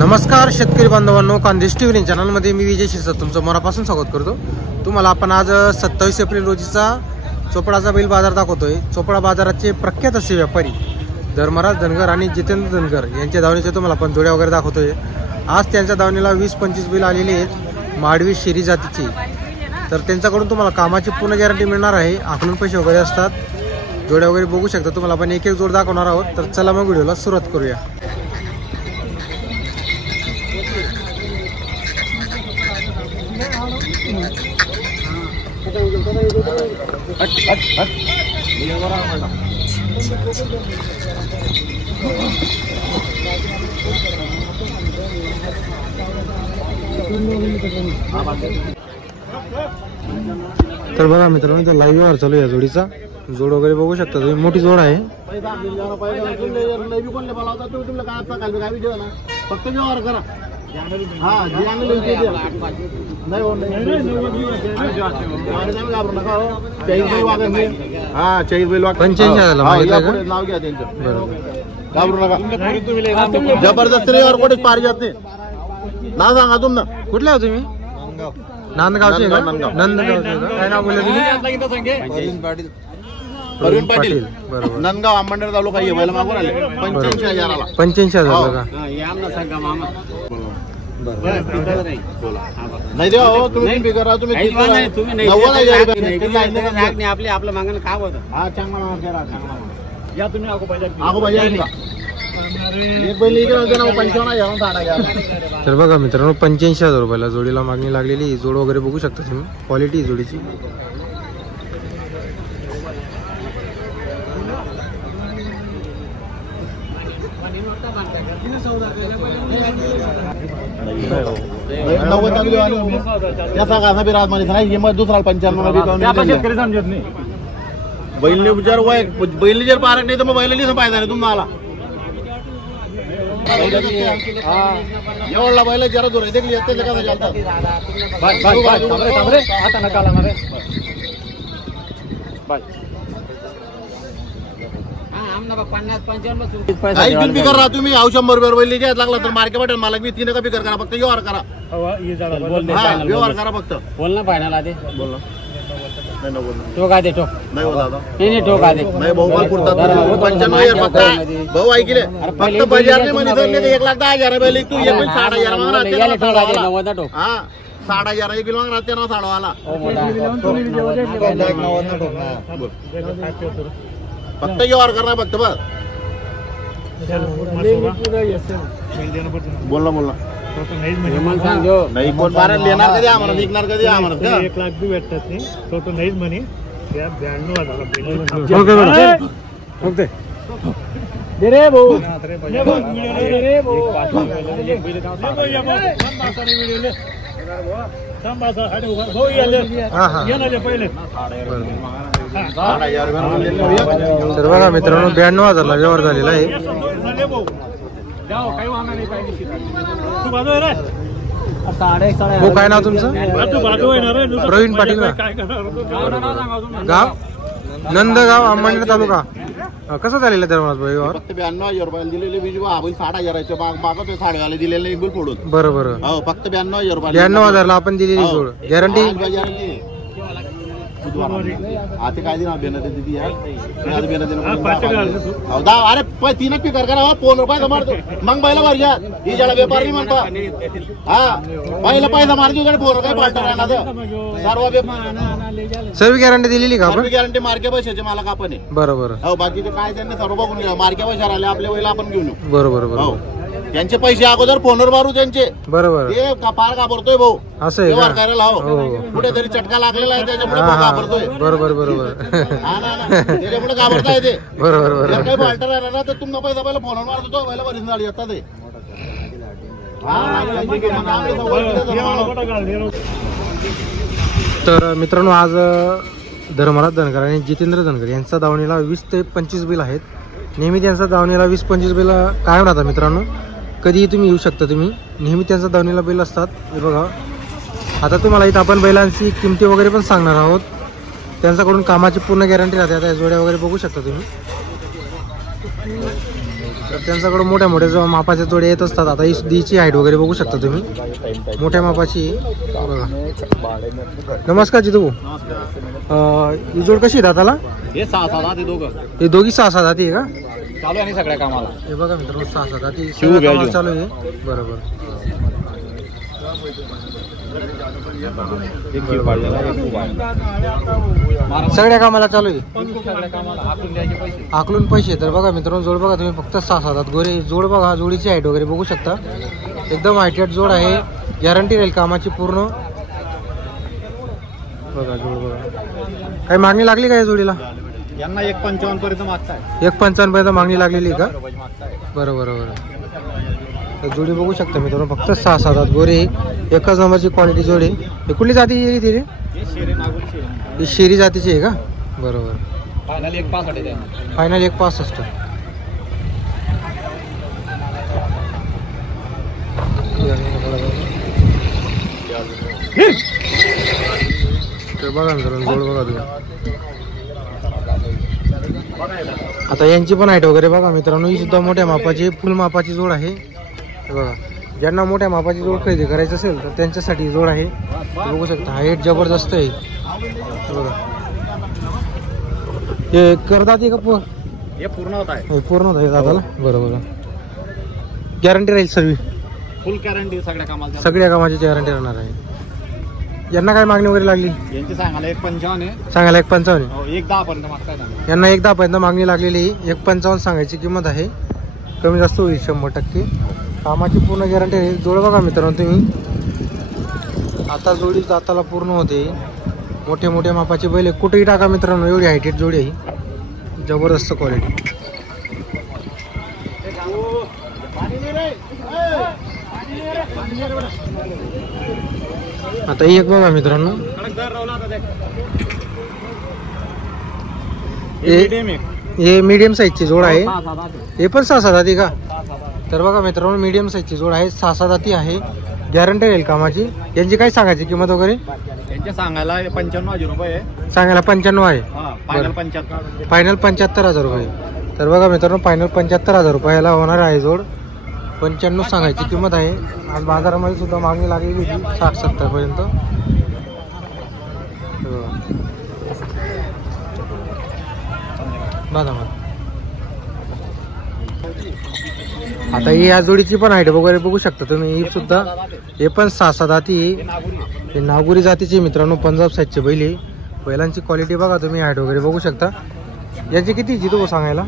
नमस्कार शेतकरी बांधवांनो, खानदेश टीव्ही चॅनलमध्ये मी विजय शिरसाट तुमचं मनापासून स्वागत करतो। तुम्हाला आपण आज 27 एप्रिल रोजीचा चोपडाचा बैल बाजार दाखवतोय। चोपडा बाजाराचे प्रख्यात असे व्यापारी धर्मराज धनगर आणि जितेंद्र धनगर यांच्या दावणीचे तुम्हाला आपण जोड्या वगैरे दाखवतोय। आज त्यांच्या दावणीला 20-25 बैल आलेले आहेत माडवी शेरी जातीची। तर त्यांच्याकडून तुम्हाला कामाची पूर्ण गॅरंटी मिळणार आहे। आखलून पैसे वगैरे असतात। जोड्या वगैरे बघू शकता। तुम्हाला आपण एक एक जोड दाखवणार आहोत। तर चला मग व्हिडिओला सुरुवात करूया। तर बघा मित्रांनो, इथं लाईव्ह व्यवहार चालू आहे। जोडीचा जोड वगैरे बघू शकता तुम्ही। मोठी जोड आहे। फक्त व्यवहार करा। हाँ जी नहीं हो हाँ 85,000 नाव घ्या त्यांचं, घाबरू नका। जबरदस्त रे और कोणी पार जात नाही। नाव सांगा तुमनं। कुठले हो तुम्ही? नांदगावचे का? नांदगावचे का? काय नाव बोलले तुम्ही? प्रवीण पाटील बरोबर। नंदगाव अंबरनेर तालुका आहे। बैल मागून आले 85,000ला। 85,000 का? नाही देवा हो, तुम्ही बिगर राहा। तुम्ही 90,000 आपले आपलं मागणं काम होतं। हा चांगला या तुम्ही आगो पाहिजे एक बैल इकडे होते ना 55,000। तर बघा मित्रांनो, 85,000 रुपयाला जोडीला मागणी लागलेली। जोड वगैरे बघू शकता तुम्ही। क्वालिटी जोडीची दुसरा 95 बैलने विचार वय बैल जर पारक नाही तर मग बैल फायदा नाही तुम्हाला। एवढला बैल जरा दूर आहे देखील येते का चालतात। आता नका लागणार रे बाय। काही बिल बिकर राहा तुम्ही। 100 रुपये बैल घ्यायला लागला तर मार्केट वाटेल मला मी 3 का बिकर करा। फक्त व्यवहार करा। व्यवहार करा फक्त। बोल ना फायनल आधी बोल ना। ठोक आधी ठोक नाही होत दादा। नाही ठोक आधी नाही भाऊ मला पुरतात 95,000 फक्त भाऊ ऐकले। फक्त बाजार नाही म्हणे तर 1,10,000 बैल तू 60,000 मागणार ठोक। हा 60,000 एक बिल मागणार ते ना साडवाला। फक्त व्यवहार करणार फक्त बस। बोल ना बोल ना। नाही कोण बारा लेणार कधी आम्हाला विकणार कधी आम्हाला 1 लाख बी भेटतात नाही तो नाहीच म्हणे। 92,000 दे रे भाऊ तर बघा मित्रांनो, 92,000ला व्यवहार झालेला आहे। हो काय नाव तुमचं? प्रवीण पाटील का? गाव नंदगाव अंबरनेर तालुका। कसं झालेलं धर्मराज भाई व्यवहार? फक्त 92,000 रुपयाला दिलेले बीज बैल 60,000 मागत साडेवाले दिलेले एक बिल फोडून। बरोबर। हो फक्त 92,000 रुपये। 92,000ला आपण दिलेली जोड गॅरंटी। आता काय दिना बेन दिदी यार अरे 3 पिकर करा 5 रुपये मारतो मग बैल वर घ्या। ही ज्याला व्यापार नाही म्हणतो हा पहिला पैसा मारतो 4 रुपये पार्टनर सर्व सर्व गॅरंटी दिलेली का आपण? गॅरंटी मार्के पैशाचे मला का आपण बरोबर। हो बाकीचे काय त्यांनी सर्व बघून घ्या। मार्के पैशाला आले आपल्या वेळेला आपण घेऊन येऊ। बरोबर हो त्यांचे पैसे अगोदर फोनवर मारू त्यांचे। बरोबर। ते फार घाबरतोय भाऊ असं आहे व्यवहार का? करायला। हो कुठेतरी चटका लागलेला आहे त्याच्यामुळे घाबरतोय। बरोबर बरोबर त्याच्यामुळे घाबरताय ते। बरोबर बरोबर। काही फाल्टर राहिला ना तर तुमचा पैसा पहिला फोनवर मारतो तो पहिला बरीच गाडी येतात ते। तर मित्रांनो, आज धर्मराज धनगर आणि जितेंद्र धनगर यांचा दावणीला 20 ते 25 बैल आहेत। नेहमी त्यांचा दावणीला 20-25 बैल कायम राहतात मित्रांनो। कधीही तुम्ही येऊ शकता। तुम्ही नेहमी त्यांचा दावणीला बैल असतात। हे बघा, आता तुम्हाला इथं आपण बैलांची किमती वगैरे पण सांगणार आहोत। त्यांच्याकडून कामाची पूर्ण गॅरंटी राहते। आता जोड्या वगैरे बघू शकता तुम्ही। तर त्यांच्याकडे मोठ्या मोठ्या जो मापाच्या जोड्या येत असतात. आता हीची हाईट वगैरे बघू शकता तुम्ही, मोठ्या मापाची बघा. नमस्कार जितू भाऊ, ही जोड कशी आहे दाताला? हे 6-7 दाते दोघं हे दोघी 6-7 दाती आहे का? चालू आहे सगळ्या कामाला. हे बघा मित्रांनो 6-7 दाती शिव घ्या जो. चालू आहे. बरोबर. एक जीव पाडलेला आहे, एक उभा आहे. सगळ्या कामाला चालू आहे. सगळ्या कामाला हाकून द्यायचे पैसे. आकलून पैसे. तर बघा मित्रांनो जोड बघा तुम्ही, फक्त 6-7 गोरे जोड बघा. जोडीची हाईट वगैरे बघू शकता, एकदम हायटेड जोड आहे. गॅरंटी राहील कामाची पूर्ण. बघा जोड बघा. काही मागणी लागली का या जोडीला? यांना 1.55 पर्यंत मागताय. 1.55 पर्यंत मागणी लागलेली का? रुपयाची मागताय. बरोबर. तर जोडी बघू शकता मित्रांनो, फक्त 6-7 गोरे, एकच नंबरची क्वालिटी जोडी. हे कुठली जाती येईल ती रे? हे शेरे नागोरी शेरे. ही शेरी जातीची आहे का? बरोबर. फायनल 1.65 आहे त्यांना. फायनल 1.65. तर बघा मित्रांनो जोड बघा तुम्ही. आता यांची पण हाईट वगैरे बघा मित्रांनो, ही सुद्धा मोठ्या मापाची फुल मापाची जोड आहे. हे बघा, ज्यांना मोठ्या मापाची जोड खरेदी करायची असेल तर त्यांच्यासाठी जोड आहे. बघू शकता हाईट जबरदस्त आहे. हे बघा, हे करतात का हे पूर्ण होत आहे. पूर्ण होत आहे दादाला. बरोबर. गॅरंटी राहील सर्व, फुल गॅरंटी सगळ्या कामाला. सगळ्या कामाची गॅरंटी राहणार आहे. यांना काय मागणी वगैरे लागली? यांची सांगायला 1.55 आहे. सांगायला 1.55. 1.10 पर्यंत मागताय त्यांना. यांना 1.10 पर्यंत मागणी लागलेली. 1.55 सांगायची किंमत आहे. कमी जास्त होईल 100%. कामाची पूर्ण गॅरंटी आहे. जोड बघा मित्रांनो तुम्ही, आता जोडी दाताला पूर्ण होते. मोठे मोठे मापाचे बैल कुठेही टाका मित्रांनो, एवढी हायटेड जोडी आहे. जबरदस्त क्वालिटी. आता ही एक बघा मित्रांनो, हे मीडियम साईजची जोड आहे. हे पण 6-7 दाती का? तर बघा मित्रांनो, मीडियम साईजची जोड आहे. 6-7 दाती आहे. गॅरंटी राहील कामाची. यांची काय सांगायची किंमत वगैरे? यांचे सांगायला 95,000 रुपये आहे. सांगायला 95 आहे. फायनल 75. फायनल 75,000 रुपये. तर बघा मित्रांनो, फायनल 75,000 रुपयाला होणार आहे जोड. 95 सांगायची किंमत आहे. आज बाजारामध्ये सुद्धा मागणी लागलेली होती 60-70 पर्यंत. आता ही या जोडीची पण हाईट वगैरे बघू शकता तुम्ही. ही सुद्धा हे पण 6-7 दाती. हे नागुरी जातीचे मित्रांनो, पंजाब साईडचे बैल. बैलांची क्वालिटी बघा तुम्ही, हाईट वगैरे बघू शकता. यांची किती जितो सांगायला?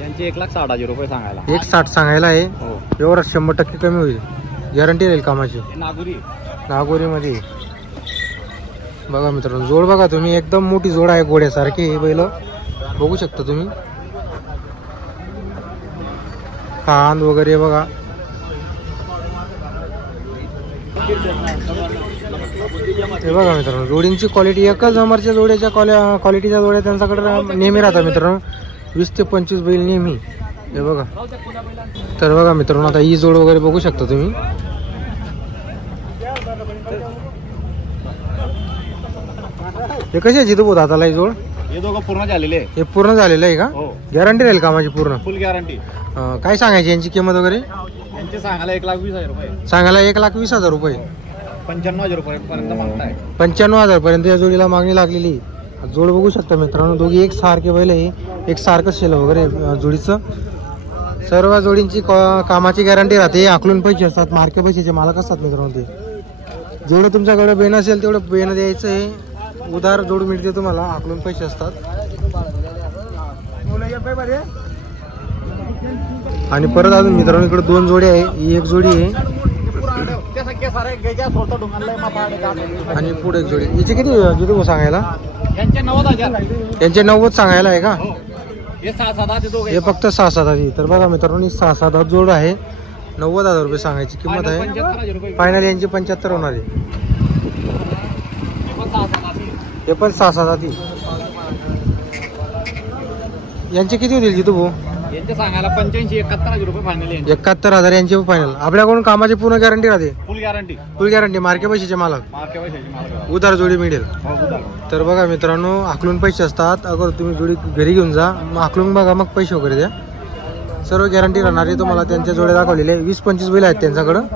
यांचे 1,60,000 रुपये सांगायला. 1,60 सांगायला आहे. हो. एवढं 100% कमी होईल. गॅरंटी राहील कामाची. नागोरीमध्ये बघा मित्रांनो, जोड बघा तुम्ही, एकदम मोठी जोड आहे. घोड्यासारखी हे बैल बघू शकता तुम्ही. कान वगैरे बघा. हे बघा मित्रांनो, जोडींची क्वालिटी एकच नंबरच्या जोड्याच्या क्वालिटीच्या जोड्या त्यांच्याकडे नेहमी राहतात मित्रांनो. 20 ते 25 बैल नेहमी. हे बघा. तर बघा मित्रांनो, आता ही जोड वगैरे बघू शकता तुम्ही. हे कशी आहे जितू दाताला ही जोड? हे दोघं पूर्ण झालेले आहे. हे पूर्ण झालेलं आहे का? हो. गॅरंटी राहील कामाची पूर्ण. फुल गॅरंटी. काय सांगायची यांची किंमत वगैरे? यांचे सांगायला 1,20,000 रुपये. सांगायला 1,20,000 रुपये. 95,000 रुपये पर्यंत मागताय. 95,000 पर्यंत या जोडीला मागणी लागलेली. जोड बघू शकता मित्रांनो, दोघी एक सारखे बैल आहे. एक सारखं शेल वगैरे जोडीचं. सर्व जोडींची कामाची गॅरंटी राहते. आकलून पैसे असतात, मार्के पैशाचे मालक असतात मित्रांनो. ते जेवढं तुमच्याकडे बेन असेल तेवढं बेन द्यायचं आहे. उधार जोड मिळते तुम्हाला, आकलून पैसे असतात. आणि परत अजून मित्रांनो इकडे 2 जोडी आहे. ही एक जोडी आहे आणि पुढे एक जोडी. हिचे किती जुदू सांगायला? यांचे 90,000. यांचे 90 सांगायला आहे का? हे 6-7 दोघे. हे फक्त 6-7 आधी. तर बघा मित्रांनो, 6-7 जोड आहे. 90,000 रुपये सांगायची किंमत आहे. 75,000 रुपये. फायनल यांची 75 होणार आहे. हे पण 6-7 आधी. यांचे किती होतील जितू भाऊ? यांचे सांगायला 85-71,000 रुपये फायनल. 71,000 यांचे फायनल. आपल्याकडून कामाची पूर्ण गॅरंटी राहते. फुल गॅरंटी. फुल गॅरंटी. मार्के पैशाचे मालक. मार्के पैशाची मालक. उधार जोडी मिळेल. हो, उधार. तर बघा मित्रांनो, आकलून पैसे असतात. अगर तुम्ही जोडी घरी घेऊन जा, मग आकलून बघा, मग पैसे वगैरे द्या. सर्व गॅरंटी राहणारे तुम्हाला त्यांच्या जोड्या दाखवलेले 20-25 बैल आहेत त्यांच्याकडं.